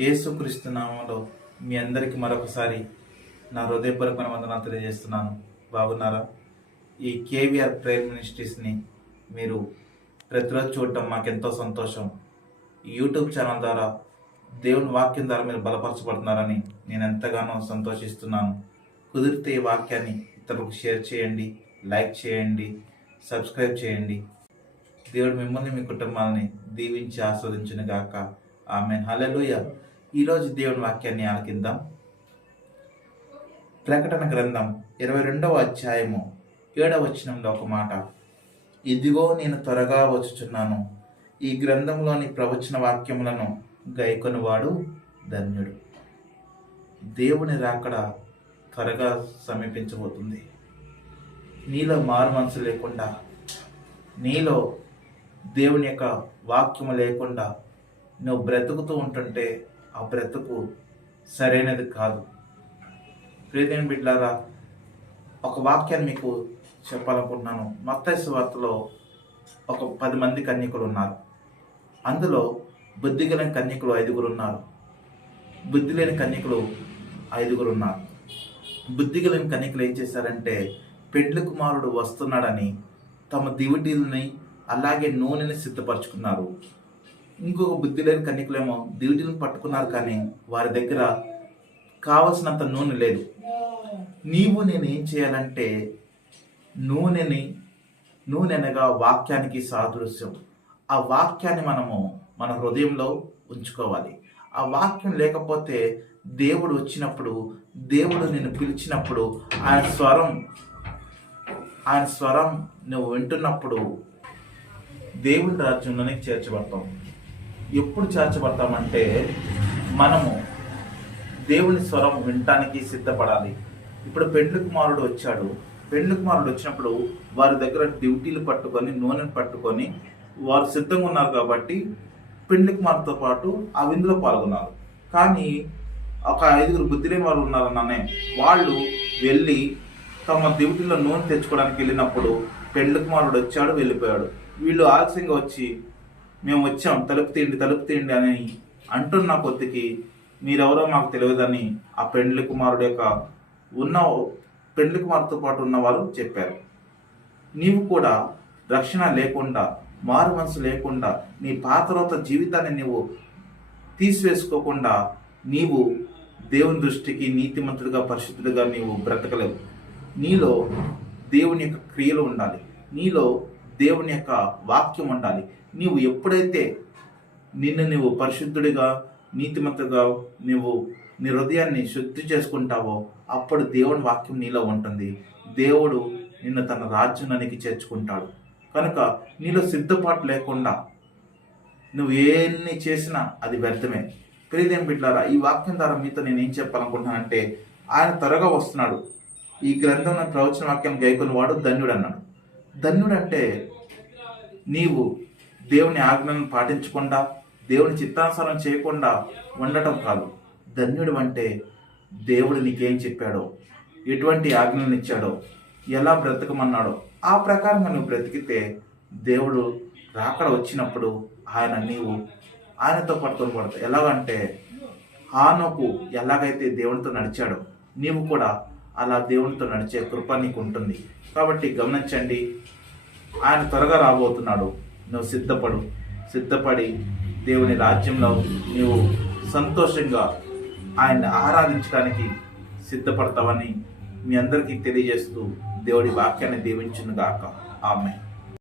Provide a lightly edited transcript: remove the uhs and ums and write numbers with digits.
యేసుక్రీస్తు నామములో మీ అందరికీ మరొకసారి నా హృదయపూర్వకమైన వందనాలు తెలియజేస్తున్నాను. బాగున్నారా? ఈ కేవీఆర్ ప్రేయర్ మినిస్ట్రీస్ని మీరు ప్రతిరోజు చూడటం మాకెంతో సంతోషం. ఈ యూట్యూబ్ ఛానల్ ద్వారా దేవుని వాక్యం ద్వారా మీరు బలపరచబడుతున్నారని నేను ఎంతగానో సంతోషిస్తున్నాను. కుదిరితే ఈ వాక్యాన్ని ఇతరులకు షేర్ చేయండి, లైక్ చేయండి, సబ్స్క్రైబ్ చేయండి. దేవుడు మిమ్మల్ని మీ కుటుంబాలని దీవించి ఆస్వాదించును గాక. ఆమేన్. హల్లెలూయా. ఈరోజు దేవుని వాక్యాన్ని ఆలకిద్దాం. ప్రకటన గ్రంథం 22వ అధ్యాయము 7వ వచనంలో ఒక మాట, ఇదిగో నేను త్వరగా వచ్చుచున్నాను, ఈ గ్రంథంలోని ప్రవచన వాక్యములను గైకొనువాడు ధన్యుడు. దేవుని రాకడ త్వరగా సమీపించబోతుంది. నీలో మారు మనసు లేకుండా, నీలో దేవుని యొక్క వాక్యము లేకుండా నువ్వు బ్రతుకుతూ ఉంటుంటే ఆ బ్రతుకు సరైనది కాదు. ప్రియమైన బిడ్డలారా, ఒక వాక్యాన్ని మీకు చెప్పాలనుకుంటున్నాను. మత్తయి సువార్తలో ఒక 10 మంది కన్యకులు ఉన్నారు. అందులో బుద్ధి కలిగిన కన్యకులు 5 ఉన్నారు. బుద్ధి లేని కన్యకులు 5 ఉన్నారు. బుద్ధి కలిగిన కన్యకులు ఏం చేశారంటే, పెండ్లి కుమారుడు వస్తున్నాడని తమ దివిటీలని అలాగే నూనెని సిద్ధపరచుకున్నారు. ఇంకొక బుద్ధి లేని కన్యకులేమో దివిటీలను పట్టుకున్నారు, కానీ వారి దగ్గర కావలసినంత నూనె లేదు. నేను ఏం చేయాలంటే, నూనె అనగా వాక్యానికి సాదృశ్యం. ఆ వాక్యాన్ని మనము మన హృదయంలో ఉంచుకోవాలి. ఆ వాక్యం లేకపోతే దేవుడు వచ్చినప్పుడు, దేవుడు నిన్ను పిలిచినప్పుడు, ఆయన స్వరం నువ్వు వింటున్నప్పుడు దేవుని రాజ్యంలోనికి చేర్చబడతాం. ఎప్పుడు చేర్చబడతామంటే, మనము దేవుని స్వరం వినటానికి సిద్ధపడాలి. ఇప్పుడు పెండ్లి కుమారుడు వచ్చాడు. పెండ్లి కుమారుడు వచ్చినప్పుడు వారి దగ్గర డ్యూటీలు పట్టుకొని, నూనెను పట్టుకొని వారు సిద్ధంగా ఉన్నారు కాబట్టి పెండ్లి కుమారుడితో పాటు ఆ విందులో పాల్గొన్నారు. కానీ ఒక 5 బుద్ధి లేని వారు ఉన్నారన్నానే, వాళ్ళు వెళ్ళి తమ డ్యూటీలో నూనె తెచ్చుకోవడానికి వెళ్ళినప్పుడు పెండ్లి కుమారుడు వచ్చాడు, వెళ్ళిపోయాడు. వీళ్ళు ఆలస్యంగా వచ్చి, మేము వచ్చాం, తలుపు తీయండి అని అంటున్న కొద్దికి, మీరెవరో మాకు తెలియదని ఆ పెండ్లి కుమారుడితో పాటు ఉన్నవారు చెప్పారు. నీవు కూడా రక్షణ లేకుండా, మారు మనసు లేకుండా, నీ పాతరోత జీవితాన్ని నీవు తీసివేసుకోకుండా నీవు దేవుని దృష్టికి నీతిమంతుడిగా, పరిశుద్ధుడిగా నీవు బ్రతకలేవు. నీలో దేవుని యొక్క క్రియలు ఉండాలి. నీలో దేవుని యొక్క వాక్యం ఉండాలి. నీవు ఎప్పుడైతే నువ్వు పరిశుద్ధుడిగా, నీతిమంతుడిగా నువ్వు నీ హృదయాన్ని శుద్ధి చేసుకుంటావో అప్పుడు దేవుని వాక్యం నీలో ఉంటుంది. దేవుడు నిన్ను తన రాజ్యానికి చేర్చుకుంటాడు. కనుక నీలో సిద్ధపాటు లేకుండా నువ్వు ఎన్ని చేసినా అది వ్యర్థమే. ప్రియదేం బిడ్డలారా, ఈ వాక్యం ద్వారా మీతో నేను ఏం చెప్పాలనుకుంటున్నానంటే, ఆయన త్వరగా వస్తున్నాడు, ఈ గ్రంథంలో ప్రవచన వాక్యం గైకొని వాడు ధన్యుడు అన్నాడు. ధన్యుడు అంటే నీవు దేవుని ఆజ్ఞలను పాటించకుండా, దేవుని చిత్తానుసారం చేయకుండా ఉండటం కాదు. ధన్యుడు అంటే దేవుడు నీకేం చెప్పాడో, ఎటువంటి ఆజ్ఞలను ఇచ్చాడో, ఎలా బ్రతకమన్నాడో ఆ ప్రకారంగా నువ్వు బ్రతికితే దేవుడు రాకడ వచ్చినప్పుడు ఆయనతో పట్టుకొని పడతావు. ఎలాగంటే, హానోకు ఎలాగైతే దేవునితో నడిచాడో నీవు కూడా అలా దేవునితో నడిచే కృప నీకు ఉంటుంది. కాబట్టి గమనించండి, ఆయన త్వరగా రాబోతున్నాడు. నువ్వు సిద్ధపడి దేవుని రాజ్యంలో నీవు సంతోషంగా ఆయన్ని ఆరాధించడానికి సిద్ధపడతావని మీ అందరికీ తెలియజేస్తూ దేవుడి వాక్యాన్ని దీవించును గాక. ఆమేన్.